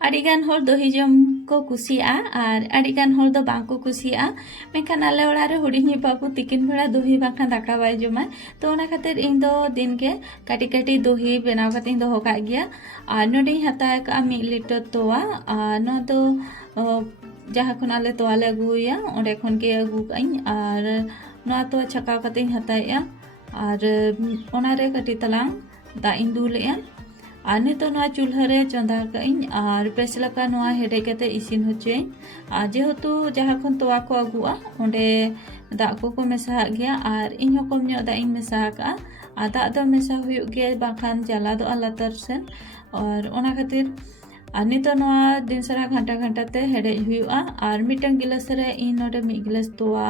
Adigan hol dohi jom ko kusia ar adigan hol do bang ko kusia mekan ale orare hudini babu tikin bhera dohi bangkhan daka bai joma to ona khatir ing do din ge kati kati dohi benaw kate ing do hoka gya ar node hata ka 1 liter toa no do jaha khon ale toa le aguya onde khon ge agu kain ar no to chaka kate hata ya ar onare kati talang da ing du le आने तो ना चूल्हा रे चंदा कहीं और press लका नोआ हेडे कते इसिन होचे जेहेतु जहाँ खन तोवा को अगुआ ओंडे दाग को मेसा गया और इन कम ᱧᱚᱜ दाग इन मेसा का दाग दो मेसा हुयुग गया बाखान जला दो लातर सेन और ओना खातिर आने तो नोआ दिन सारा घंटा घंटा ते हेडे हुयुआ और मिटन गिलास रे इन नोडे मि गिलास तोवा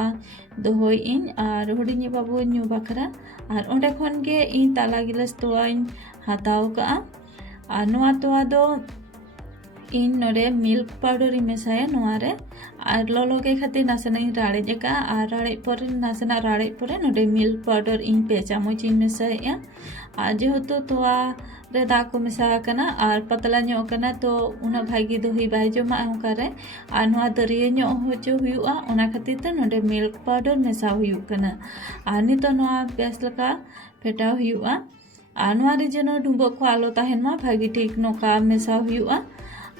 दोहई इन और हुडिनी बाबू ᱧᱩ बाखरा और ओंडे खन गे इन ताला गिलास तोवा इन हाताव का और नोआ तोआ दो इन नोडे मिल्क पाउडर मेसाया नोआ रे और लोलो के खातिर नासेना राड़े जका और राड़े पर नासेना राड़े पर नोडे मिल्क पाउडर इन पे चामच इन मेसाया और जेहेतु तोआ रे दाग को मेसा कना और पतला ᱧᱚᱜ कना तो उना भागी दोही बाय जमा ओंका रे और नोआ दरिया ᱧᱚᱜ होचो हुयुआ ओना खातिर ते नोडे मिल्क पाउडर मेसा हुयुग कना और नितो नोआ बेस लका फेटाव हुयुआ और नोआ रे जेनो डुंबो को आलो ताहेन मा भागी ठीक नोका मेसा हुयुआ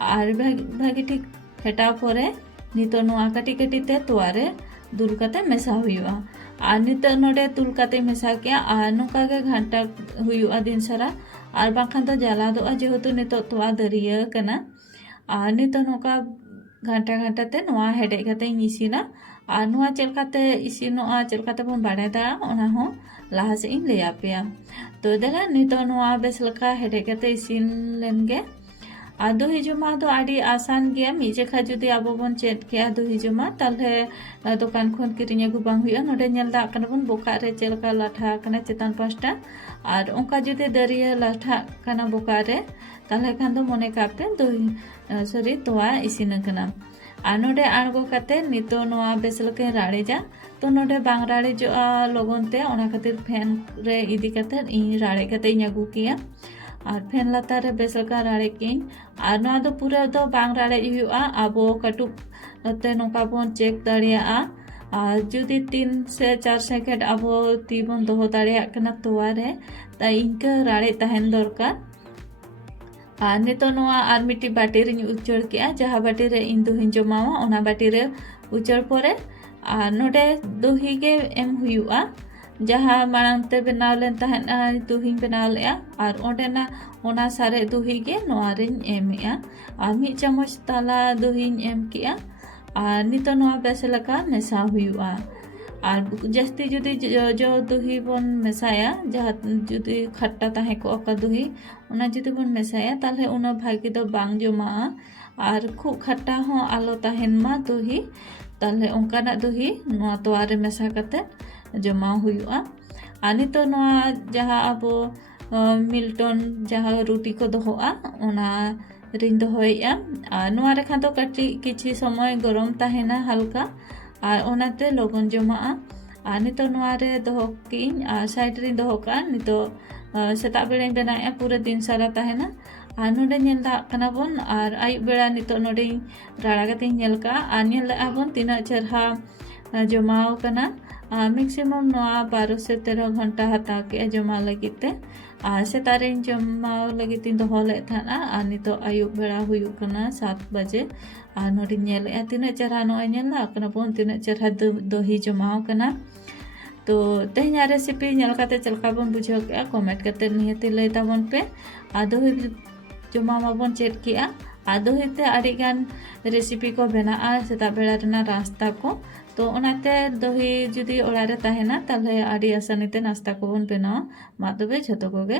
और भागी ठीक फेटाव परे नितो नोआ कटी कटी ते तोआ रे दुल कते मेसा हुयुआ और नितो नोडे तुल कते मेसा किया और नोका के घंटा हुयुआ दिन सारा और बाखान तो जला दो जेहेतु नितो तोआ दरिया कना और नितो नोका घंटा घंटा ते नोआ हेडे कते इसिना और नोआ चलकाते इसिनोआ चलकाते बन बाड़े दा ओना हो लाहा से इन ले आपेया तो देला नितो नोआ बेस लका हेडे कते इसिन लेनगे और दोही जमा दो आड़ी आसान गया मिजेखा जुदी आबो बन चेट किया दोही जमा ताले दुकान खन किरिंग अगु बांग हुया नोडे नेल दा कना बन बोका रे चेलका लाठा कना चेतान पास्टा और ओंका जुदी दरिया लाठा कना बोका रे ताले खान दो मने कापे दोही सॉरी तोआ इसिन कना और नोडे आणगो कते नितो नोआ बेस लके राड़े जा तो नोडे बांग राड़े जो लगन ते ओना खातिर फैन रे इदी कते इन राड़े कते इन अगु किया और फैन लातार रे बेस लका राड़े किन और नोआ दो पूरा दो बांग राड़े हुयुआ आबो कटु ते नोका बोन चेक दाड़िया और जुदी 3 से 4 सेकेंड आबो ती बोन दोहो दाड़िया कना तोआ रे ता इनका राड़े तहन दरकार और नितो नोआ और मिट्टी बाटी रे उचड़ किया जहाँ बाटी रे इन दोही जमावा ओना बाटी रे उचड़ परे और नोडे दोही के एम हुयुआ जहाँ मांग ते बनाव लेन तहन दोही बनाव लेया और ओंडेना ओना सारे दोही के नोआ रे एमया और 1 चामच ताला दोही एम किया और नितो नोआ बेस लका मेसा हुयुआ और जस्ती जुदी जो दोही बन मेसाया जहाँ जुदी खट्टा ताहे को अका दोही उना जुदी बन मेसाया ताले उना भागी दो बांग जमा और खूब खट्टा हो आलो ताहेन मा दोही ताले ओंकाना दोही नोआ तोआ रे मेसा कते जमा हुयुआ और नितो नोआ जहाँ आबो मिल्टन जहाँ रोटी को दोहोआ ओना रिन दोहोया और नोआ रे खान तो कटी किछि समय गरम ताहेना हल्का और ओनाते लगन जमा और नितो नोआ रे दोहो किन और साइड रे दोहो का नितो सेता बेड़ा बनाया पूरा दिन सारा ताहेना और नोडे नेल दा कना बोन और आयु बेड़ा नितो नोडे राड़ा कते नेल का और नेल आबोन तिना चरहा जमाव कना मैक्सिमम नोआ 12 से 13 घंटा हता के जमा लगिते और सेतारे जमाव लगित दोहो ले थाना और नितो आयु बेड़ा हुयुग कना 7 बजे और नोडी नेल तिना चरहा नो नेल कना बोन तिना चरहा दोही जमाव कना तो तेहना रेसिपी नेल काते चलका बन बुझो के कमेंट करते नियति लय ताबन पे आ दोही जमा माबन चेक किया आ दोही ते आड़ी गान रेसिपी को बना सेता बेड़ा रेना रास्ता को तो ओनाते दोही जुदी ओड़ा रे ताहेना ताले आड़ी आसानी ते नास्ता को बन बनाओ मा तबे झतो कोगे